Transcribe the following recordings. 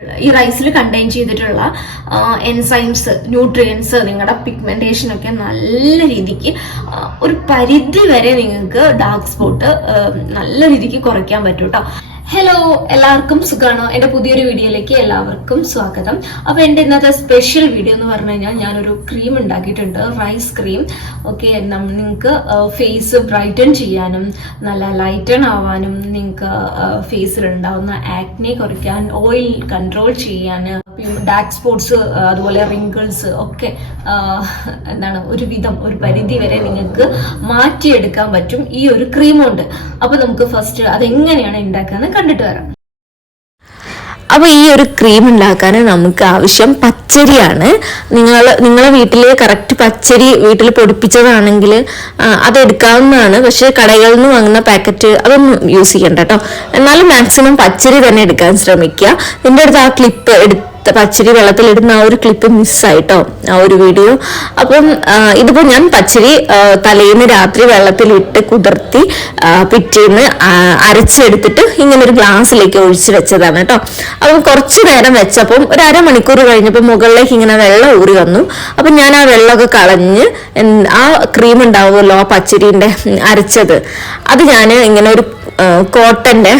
ഈ റൈസിൽ കണ്ടെയ്ൻ ചെയ്തിട്ടുള്ള എൻസൈംസ് ന്യൂട്രിയൻസ് നിങ്ങളുടെ പിഗ്മെന്റേഷൻ ഒക്കെ നല്ല രീതിക്ക് ഒരു പരിധി വരെ നിങ്ങൾക്ക് ഡാർക്ക് സ്പോട്ട് നല്ല രീതിക്ക് കുറയ്ക്കാൻ പറ്റും കേട്ടോ ഹലോ എല്ലാവർക്കും സുഖാണോ? എന്റെ പുതിയൊരു വീഡിയോയിലേക്ക് എല്ലാവർക്കും സ്വാഗതം. അപ്പൊ എന്റെ ഇന്നത്തെ സ്പെഷ്യൽ വീഡിയോ എന്ന് പറഞ്ഞു കഴിഞ്ഞാൽ ഞാനൊരു ക്രീം ഉണ്ടാക്കിയിട്ടുണ്ട് റൈസ് ക്രീം ഓക്കെ നിങ്ങൾക്ക് ഫേസ് ബ്രൈറ്റൺ ചെയ്യാനും നല്ല ലൈറ്റൺ ആവാനും നിങ്ങൾക്ക് ഫേസിൽ ഉണ്ടാവുന്ന ആക്നെ കുറയ്ക്കാൻ ഓയിൽ കൺട്രോൾ ചെയ്യാൻ ഡാർക്ക് സ്പോട്സ് അതുപോലെ റിങ്കിൾസ് ഒക്കെ എന്താണ് ഒരുവിധം ഒരു പരിധി വരെ നിങ്ങൾക്ക് മാറ്റിയെടുക്കാൻ പറ്റും. ഈ ഒരു ക്രീമുണ്ട് അപ്പോൾ അപ്പൊ നമുക്ക് ഫസ്റ്റ് അതെങ്ങനെയാണ് ഉണ്ടാക്കാന്ന് കണ്ടിട്ട് വരാം. അപ്പോൾ ഈ ഒരു ക്രീം ഉണ്ടാക്കാൻ നമുക്ക് ആവശ്യം പച്ചരിയാണ്. നിങ്ങൾ നിങ്ങളെ വീട്ടിൽ കറക്റ്റ് പച്ചരി വീട്ടിൽ പൊടിപ്പിച്ചതാണെങ്കിൽ അത് എടുക്കാവുന്നതാണ്. പക്ഷേ കടകളിൽ നിന്ന് വാങ്ങുന്ന പാക്കറ്റ് അതൊന്നും യൂസ് ചെയ്യണ്ട കേട്ടോ. എന്നാലും മാക്സിമം പച്ചരി തന്നെ എടുക്കാൻ ശ്രമിക്കുക. നിന്റെ അടുത്ത് ആ ക്ലിപ്പ് എടുത്ത് പച്ചരി വെള്ളത്തിലിടുന്ന ആ ഒരു ക്ലിപ്പ് മിസ്സായിട്ടോ ആ ഒരു വീഡിയോ അപ്പം ഇതിപ്പോൾ ഇതിപ്പോ ഞാൻ പച്ചരി തലേന്ന് രാത്രി വെള്ളത്തിലിട്ട് കുതിർത്തി പിറ്റേന്ന് അരച്ചെടുത്തിട്ട് ഇങ്ങനെ ഒരു ഗ്ലാസ്സിലേക്ക് ഒഴിച്ച് വെച്ചതാണ് കേട്ടോ അപ്പം കുറച്ച് നേരം വെച്ചപ്പം ഒരു അരമണിക്കൂർ കഴിഞ്ഞപ്പോൾ മുകളിലേക്ക് ഇങ്ങനെ വെള്ളം ഊറി വന്നു. അപ്പം ഞാൻ ആ വെള്ളമൊക്കെ കളഞ്ഞ് ആ ക്രീം ഉണ്ടാവുമല്ലോ ആ പച്ചരിന്റെ അരച്ചത്. അത് ഞാൻ ഇങ്ങനെ ഒരു കോട്ടന്റെ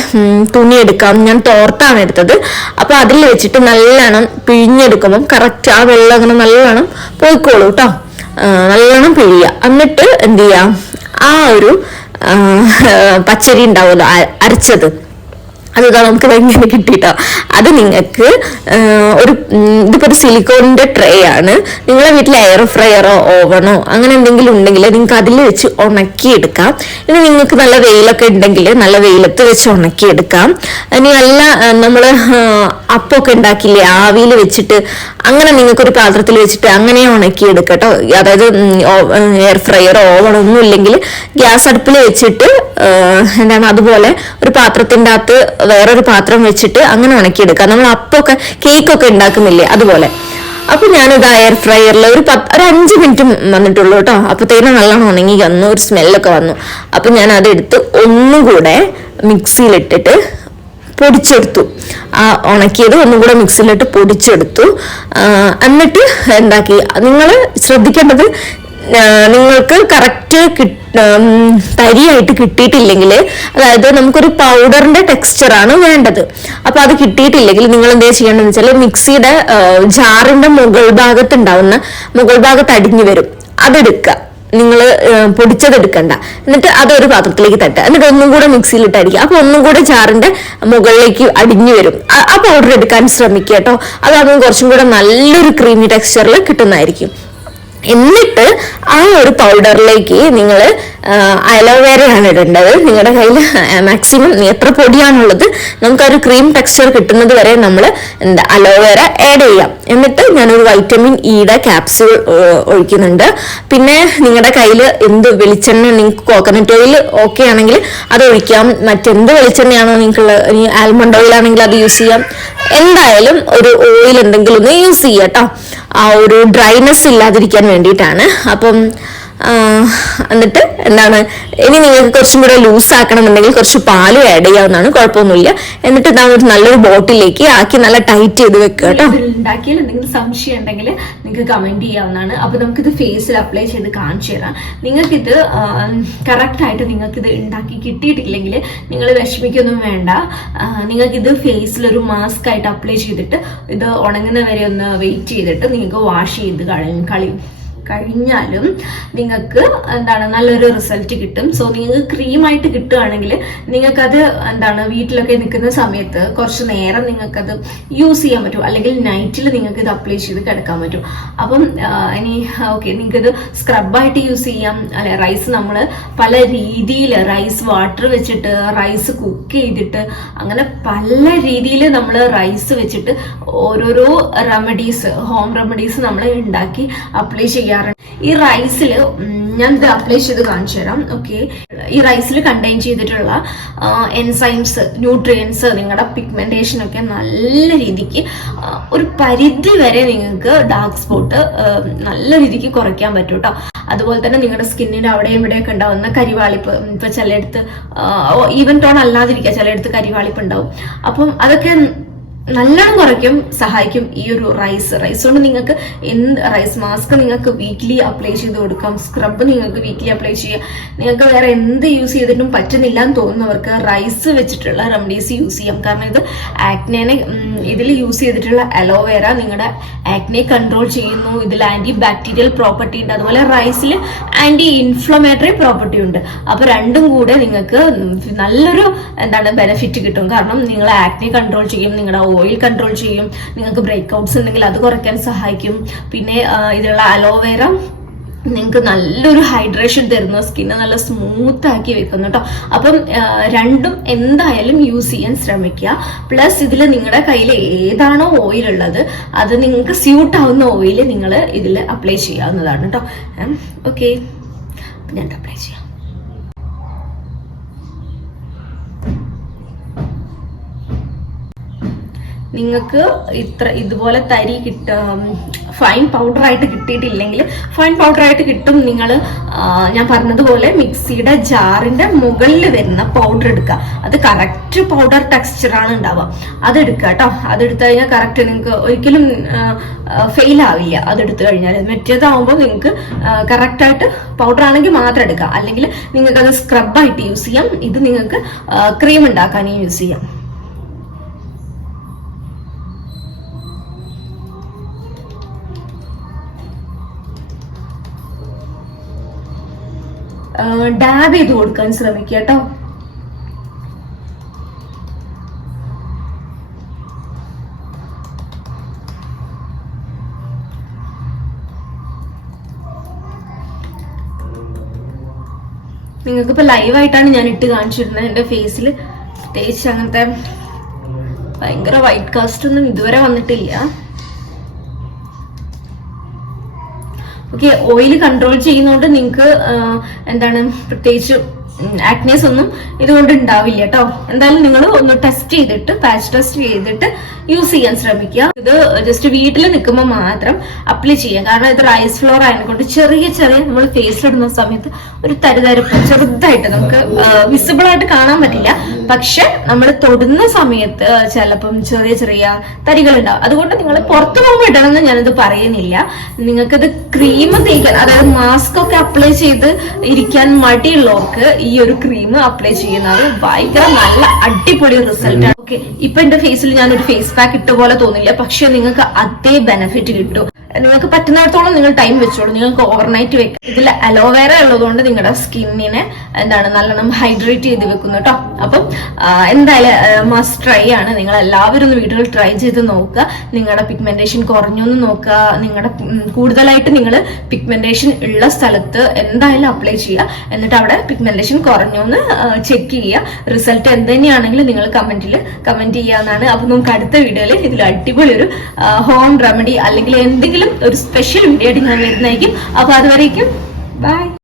തുണി എടുക്കാം. ഞാൻ തോർത്താണ് എടുത്തത്. അപ്പൊ അതിൽ വെച്ചിട്ട് നല്ലോണം പിഴിഞ്ഞെടുക്കുമ്പം കറക്റ്റ് ആ വെള്ളം അങ്ങനെ നല്ലോണം പോയിക്കോളൂ കേട്ടോ നല്ലോണം പിഴിയുക എന്നിട്ട് എന്ത് ചെയ്യാം? ആ ഒരു പച്ചരി ഉണ്ടാവുമല്ലോ അരച്ചത്. അത് ഇതാ നമുക്ക് എങ്ങനെ കിട്ടിയിട്ടോ അത് നിങ്ങൾക്ക് ഒരു ഇതിപ്പോൾ ഇതിപ്പോ ഒരു സിലിക്കോണിന്റെ ട്രേ ആണ്. നിങ്ങളെ വീട്ടിൽ എയർ ഫ്രയറോ ഓവണോ അങ്ങനെ എന്തെങ്കിലും ഉണ്ടെങ്കിൽ നിങ്ങൾക്ക് അതിൽ വെച്ച് ഉണക്കിയെടുക്കാം. ഇനി നിങ്ങൾക്ക് നല്ല വെയിലൊക്കെ ഉണ്ടെങ്കിൽ നല്ല വെയിലത്ത് വെച്ച് ഉണക്കിയെടുക്കാം. ഇനി നല്ല നമ്മൾ അപ്പൊക്കെ ഉണ്ടാക്കില്ലേ ആവിയിൽ വെച്ചിട്ട് അങ്ങനെ നിങ്ങൾക്കൊരു പാത്രത്തിൽ വെച്ചിട്ട് അങ്ങനെ ഉണക്കിയെടുക്കട്ടോ. കേട്ടോ അതായത് എയർ ഫ്രയറോ ഓവണോ ഒന്നും ഇല്ലെങ്കിൽ ഗ്യാസ് അടുപ്പിൽ വെച്ചിട്ട് എന്താണ് അതുപോലെ ഒരു പാത്രത്തിന്റെ അകത്ത് വേറൊരു പാത്രം വെച്ചിട്ട് അങ്ങനെ ഉണക്കിയെടുക്കുക. നമ്മൾ അപ്പൊക്കെ കേക്കൊക്കെ ഉണ്ടാക്കുന്നില്ലേ അതുപോലെ. അപ്പൊ ഞാനിത് എയർ ഫ്രയറിൽ ഒരു പത്ത് ഒരു അഞ്ച് മിനിറ്റ് വന്നിട്ടുള്ളൂ കേട്ടോ. അപ്പത്തേനും നല്ലോണം ഉണങ്ങി വന്നു ഒരു സ്മെല്ലൊക്കെ വന്നു. അപ്പൊ ഞാൻ അതെടുത്ത് ഒന്നും കൂടെ മിക്സിയിലിട്ടിട്ട് പൊടിച്ചെടുത്തു. ആ ഉണക്കിയത് ഒന്നും കൂടെ മിക്സിയിലിട്ട് പൊടിച്ചെടുത്തു. എന്നിട്ട് എന്താക്കി? നിങ്ങൾ ശ്രദ്ധിക്കേണ്ടത് നിങ്ങൾക്ക് കറക്റ്റ് തരിയായിട്ട് കിട്ടിയിട്ടില്ലെങ്കിൽ അതായത് നമുക്കൊരു പൗഡറിന്റെ ടെക്സ്ചറാണ് വേണ്ടത്. അപ്പൊ അത് കിട്ടിയിട്ടില്ലെങ്കിൽ നിങ്ങൾ എന്താ ചെയ്യേണ്ടതെന്ന് വെച്ചാൽ മിക്സിയുടെ ജാറിന്റെ മുകൾ ഭാഗത്ത് ഉണ്ടാവുന്ന മുകൾ ഭാഗത്ത് അടിഞ്ഞു വരും. അതെടുക്കുക. നിങ്ങൾ പൊടിച്ചതെടുക്കണ്ട എന്നിട്ട് അതൊരു പാത്രത്തിലേക്ക് തട്ടുക. എന്നിട്ട് ഒന്നും കൂടെ മിക്സിയിലിട്ട് അടിക്കുക അപ്പൊ ഒന്നും കൂടെ ജാറിന്റെ മുകളിലേക്ക് അടിഞ്ഞു വരും. ആ പൗഡർ എടുക്കാൻ ശ്രമിക്കുക കേട്ടോ. അതാകുമ്പോൾ കുറച്ചും കൂടെ നല്ലൊരു ക്രീമി ടെക്സ്ചറിൽ കിട്ടുന്നതായിരിക്കും. എന്നിട്ട് ആ ഒരു പൗഡറിലേക്ക് നിങ്ങൾ അലോവേരയാണ് ഇടേണ്ടത്. നിങ്ങളുടെ കയ്യിൽ മാക്സിമം എത്ര പൊടിയാണുള്ളത് നമുക്ക് ആ ഒരു ക്രീം ടെക്സ്ചർ കിട്ടുന്നത് വരെ നമ്മൾ എന്താ അലോവേര ആഡ് ചെയ്യാം. എന്നിട്ട് ഞാനൊരു വൈറ്റമിൻ ഇയുടെ ക്യാപ്സ്യൂൾ ഒഴിക്കുന്നുണ്ട്. പിന്നെ നിങ്ങളുടെ കയ്യിൽ എന്ത് വെളിച്ചെണ്ണ നിങ്ങൾക്ക് കോക്കനട്ട് ഓയിൽ ഓക്കെ ആണെങ്കിൽ അത് ഒഴിക്കാം. മറ്റെന്ത് വെളിച്ചെണ്ണയാണോ നിങ്ങൾക്കുള്ള ഇനി ആൽമണ്ട് ഓയിൽ ആണെങ്കിൽ അത് യൂസ് ചെയ്യാം. എന്തായാലും ഒരു ഓയിൽ എന്തെങ്കിലും ഒന്ന് യൂസ് ചെയ്യാം കേട്ടോ. ആ ഒരു ഡ്രൈനെസ് ഇല്ലാതിരിക്കാൻ വേണ്ടിയിട്ടാണ്. അപ്പം എന്നിട്ട് എന്താണ് ഇനി നിങ്ങൾക്ക് കുറച്ചും കൂടെ ലൂസ് ആക്കണമെന്നുണ്ടെങ്കിൽ കുറച്ച് പാലും ആഡ് ചെയ്യാവുന്നതാണ് കുഴപ്പമൊന്നുമില്ല. എന്നിട്ട് ഇതാ ഒരു നല്ലൊരു ബോട്ടിലേക്ക് ആക്കി നല്ല ടൈറ്റ് ചെയ്ത് വെക്കുക കേട്ടോ. ഉണ്ടാക്കിയാൽ എന്തെങ്കിലും സംശയം ഉണ്ടെങ്കിൽ നിങ്ങൾക്ക് കമന്റ് ചെയ്യാവുന്നതാണ്. അപ്പൊ നമുക്കിത് ഫേസിൽ അപ്ലൈ ചെയ്ത് കാണിച്ചു തരാം. നിങ്ങൾക്കിത് കറക്റ്റ് ആയിട്ട് നിങ്ങൾക്കിത് ഉണ്ടാക്കി കിട്ടിയിട്ടില്ലെങ്കിൽ നിങ്ങൾ വിഷമിക്കൊന്നും വേണ്ട. നിങ്ങൾക്കിത് ഫേസിൽ ഒരു മാസ്ക് ആയിട്ട് അപ്ലൈ ചെയ്തിട്ട് ഇത് ഉണങ്ങുന്ന വരെ ഒന്ന് വെയിറ്റ് ചെയ്തിട്ട് നിങ്ങൾക്ക് വാഷ് ചെയ്ത് കളയും കളി കഴിഞ്ഞാലും നിങ്ങൾക്ക് എന്താണ് നല്ലൊരു റിസൾട്ട് കിട്ടും. സോ നിങ്ങൾക്ക് ക്രീമായിട്ട് കിട്ടുകയാണെങ്കിൽ നിങ്ങൾക്കത് എന്താണ് വീട്ടിലൊക്കെ നിൽക്കുന്ന സമയത്ത് കുറച്ച് നേരം നിങ്ങൾക്കത് യൂസ് ചെയ്യാൻ പറ്റും. അല്ലെങ്കിൽ നൈറ്റിൽ നിങ്ങൾക്ക് ഇത് അപ്ലൈ ചെയ്ത് കിടക്കാൻ പറ്റും. അപ്പം ഇനി ഓക്കെ നിങ്ങൾക്കിത് സ്ക്രബായിട്ട് യൂസ് ചെയ്യാം. അല്ലെ റൈസ് നമ്മൾ പല രീതിയിൽ റൈസ് വാട്ടർ വെച്ചിട്ട് റൈസ് കുക്ക് ചെയ്തിട്ട് അങ്ങനെ പല രീതിയിൽ നമ്മൾ റൈസ് വെച്ചിട്ട് ഓരോരോ റെമഡീസ് ഹോം റെമഡീസ് നമ്മൾ ഉണ്ടാക്കി അപ്ലൈ ചെയ്യാറുണ്ട് ഈ റൈസിൽ ഞാൻ ഇത് അപ്ലൈ ചെയ്ത് കാണിച്ചു തരാം ഓക്കെ ഈ റൈസിൽ കണ്ടെയ്ൻ ചെയ്തിട്ടുള്ള എൻസൈംസ് ന്യൂട്രിയൻസ് നിങ്ങളുടെ പിഗ്മെന്റേഷൻ ഒക്കെ നല്ല രീതിക്ക് ഒരു പരിധി വരെ നിങ്ങൾക്ക് ഡാർക്ക് സ്പോട്ട് നല്ല രീതിക്ക് കുറയ്ക്കാൻ പറ്റും കേട്ടോ അതുപോലെ തന്നെ നിങ്ങളുടെ സ്കിന്നിന്റെ അവിടെയും ഇവിടെയൊക്കെ ഉണ്ടാവുന്ന കരിവാളിപ്പ് ഇപ്പൊ ചിലയിടത്ത് ഈവൻ ടോൺ അല്ലാതിരിക്കുക ചിലയിടത്ത് കരിവാളിപ്പ് ഉണ്ടാവും. അപ്പം അതൊക്കെ നല്ലോണം കുറയ്ക്കും സഹായിക്കും ഈ ഒരു റൈസ് റൈസ് കൊണ്ട് നിങ്ങൾക്ക് എന്ത് റൈസ് മാസ്ക് നിങ്ങൾക്ക് വീക്ക്ലി അപ്ലൈ ചെയ്ത് കൊടുക്കാം സ്ക്രബ് നിങ്ങൾക്ക് വീക്ക്ലി അപ്ലൈ ചെയ്യാം. നിങ്ങൾക്ക് വേറെ എന്ത് യൂസ് ചെയ്തിട്ടും പറ്റുന്നില്ല എന്ന് തോന്നുന്നവർക്ക് റൈസ് വെച്ചിട്ടുള്ള റെമഡീസ് യൂസ് ചെയ്യാം. കാരണം ഇത് ആക്നേനെ ഇതിൽ യൂസ് ചെയ്തിട്ടുള്ള അലോവേര നിങ്ങളുടെ ആക്നെ കൺട്രോൾ ചെയ്യുന്നു. ഇതിൽ ആന്റി ബാക്ടീരിയൽ പ്രോപ്പർട്ടി ഉണ്ട്. അതുപോലെ റൈസിൽ ആന്റി ഇൻഫ്ലമേറ്ററി പ്രോപ്പർട്ടി ഉണ്ട്. അപ്പൊ രണ്ടും കൂടെ നിങ്ങൾക്ക് നല്ലൊരു എന്താണ് ബെനിഫിറ്റ് കിട്ടും. കാരണം നിങ്ങൾ ആക്നെ കൺട്രോൾ ചെയ്യും നിങ്ങളുടെ ഓയിൽ കൺട്രോൾ ചെയ്യും നിങ്ങൾക്ക് ബ്രേക്ക് ഔട്ട്സ് ഉണ്ടെങ്കിൽ അത് കുറയ്ക്കാൻ സഹായിക്കും. പിന്നെ ഇതിലുള്ള അലോവേര നിങ്ങൾക്ക് നല്ലൊരു ഹൈഡ്രേഷൻ തരുന്നു. സ്കിന്ന് നല്ല സ്മൂത്ത് ആക്കി വെക്കുന്നു കേട്ടോ അപ്പം രണ്ടും എന്തായാലും യൂസ് ചെയ്യാൻ ശ്രമിക്കുക. പ്ലസ് ഇതിൽ നിങ്ങളുടെ കയ്യിൽ ഏതാണോ ഓയിൽ ഉള്ളത് അത് നിങ്ങൾക്ക് സ്യൂട്ട് ആവുന്ന ഓയിൽ നിങ്ങൾ ഇതിൽ അപ്ലൈ ചെയ്യാവുന്നതാണ് കേട്ടോ ഓക്കെ ഞാൻ അപ്ലൈ ചെയ്യാം. നിങ്ങൾക്ക് ഇത്ര ഇതുപോലെ തരി കിട്ട ഫൈൻ പൗഡറായിട്ട് കിട്ടിയിട്ടില്ലെങ്കിൽ ഫൈൻ പൗഡറായിട്ട് കിട്ടും നിങ്ങൾ ഞാൻ പറഞ്ഞതുപോലെ മിക്സിയുടെ ജാറിന്റെ മുകളിൽ വരുന്ന പൗഡർ എടുക്കുക. അത് കറക്റ്റ് പൗഡർ ടെക്സ്ചറാണ് ഉണ്ടാവുക. അതെടുക്കുക കേട്ടോ. അതെടുത്തു കഴിഞ്ഞാൽ കറക്റ്റ് നിങ്ങൾക്ക് ഒരിക്കലും ഫെയിൽ ആവില്ല. അതെടുത്തു കഴിഞ്ഞാൽ മറ്റേതാവുമ്പോൾ നിങ്ങൾക്ക് കറക്റ്റായിട്ട് പൗഡർ ആണെങ്കിൽ മാത്രം എടുക്കുക. അല്ലെങ്കിൽ നിങ്ങൾക്ക് അത് സ്ക്രബായിട്ട് യൂസ് ചെയ്യാം. ഇത് നിങ്ങൾക്ക് ക്രീം ഉണ്ടാക്കാനും യൂസ് ചെയ്യാം. ഡാബ് ചെയ്ത് കൊടുക്കാൻ ശ്രമിക്കുക കേട്ടോ. നിങ്ങൾക്ക് ഇപ്പൊ ലൈവായിട്ടാണ് ഞാൻ ഇട്ട് കാണിച്ചിരുന്നത്. എന്റെ ഫേസിൽ പ്രത്യേകിച്ച് അങ്ങനത്തെ ഭയങ്കര വൈറ്റ് കാസ്റ്റ് ഒന്നും ഇതുവരെ വന്നിട്ടില്ല. ഓക്കെ ഓയിൽ കൺട്രോൾ ചെയ്യുന്നതുകൊണ്ട് നിങ്ങൾക്ക് എന്താണ് പ്രത്യേകിച്ച് ആക്നേസ് ഒന്നും ഇതുകൊണ്ട് ഉണ്ടാവില്ല കേട്ടോ എന്തായാലും നിങ്ങൾ ഒന്ന് ടെസ്റ്റ് ചെയ്തിട്ട് പാച്ച് ടെസ്റ്റ് ചെയ്തിട്ട് യൂസ് ചെയ്യാൻ ശ്രമിക്കുക. ഇത് ജസ്റ്റ് വീട്ടിൽ നിൽക്കുമ്പോൾ മാത്രം അപ്ലൈ ചെയ്യാം കാരണം ഇത് റൈസ് ഫ്ലോർ ആയതുകൊണ്ട് ചെറിയ ചെറിയ നമ്മൾ ഫേസിൽ ഇടുന്ന സമയത്ത് ഒരു തരുതരപ്പ് ചെറുതായിട്ട് നമുക്ക് വിസിബിൾ ആയിട്ട് കാണാൻ പറ്റില്ല. പക്ഷെ നമ്മൾ തൊടുന്ന സമയത്ത് ചിലപ്പം ചെറിയ ചെറിയ തരികൾ ഉണ്ടാവും അതുകൊണ്ട് നിങ്ങൾ പുറത്തു പോകുമ്പോൾ ഇടണമെന്ന് ഞാനിത് പറയുന്നില്ല. നിങ്ങൾക്കത് ക്രീം തേക്കാൻ അതായത് മാസ്ക് ഒക്കെ അപ്ലൈ ചെയ്ത് ഇരിക്കാൻ മടിയുള്ളവർക്ക് ഈ ഒരു ക്രീം അപ്ലൈ ചെയ്യുന്നത് ഭയങ്കര നല്ല അടിപൊളി റിസൾട്ടാണ് ഓക്കെ ഇപ്പൊ എന്റെ ഫേസിൽ ഞാൻ ഒരു ഫേസ് പാക്ക് ഇട്ട പോലെ തോന്നില്ല. പക്ഷെ നിങ്ങൾക്ക് അതേ ബെനിഫിറ്റ് കിട്ടും. നിങ്ങൾക്ക് പറ്റുന്നിടത്തോളം നിങ്ങൾ ടൈം വെച്ചോളൂ. നിങ്ങൾക്ക് ഓവർനൈറ്റ് വെക്കാം. ഇതിൽ അലോവേറ ഉള്ളതുകൊണ്ട് നിങ്ങളുടെ സ്കിന്നിനെ എന്താണ് നല്ലോണം ഹൈഡ്രേറ്റ് ചെയ്ത് വെക്കുന്നു കേട്ടോ അപ്പം എന്തായാലും മസ്റ്റ് ട്രൈ ആണ്. നിങ്ങൾ എല്ലാവരും ഒന്ന് വീട്ടിൽ ട്രൈ ചെയ്ത് നോക്കുക. നിങ്ങളുടെ പിഗ്മെന്റേഷൻ കുറഞ്ഞു എന്ന് നോക്കുക. നിങ്ങളുടെ കൂടുതലായിട്ട് നിങ്ങൾ പിഗ്മെന്റേഷൻ ഉള്ള സ്ഥലത്ത് എന്തായാലും അപ്ലൈ ചെയ്യുക. എന്നിട്ട് അവിടെ പിഗ്മെന്റേഷൻ കുറഞ്ഞു എന്ന് ചെക്ക് ചെയ്യുക. റിസൾട്ട് എന്ത് തന്നെയാണെങ്കിലും നിങ്ങൾ കമന്റിൽ കമന്റ് ചെയ്യാവുന്നതാണ് അപ്പൊ നമുക്ക് അടുത്ത വീഡിയോയിൽ ഇതിൽ അടിപൊളി ഒരു ഹോം റെമഡി അല്ലെങ്കിൽ എന്തെങ്കിലും ഒരു സ്പെഷ്യൽ വീഡിയോ ആയിട്ട് ഞാൻ വരുന്നതായിരിക്കും. അപ്പൊ അതുവരേക്കും ബൈ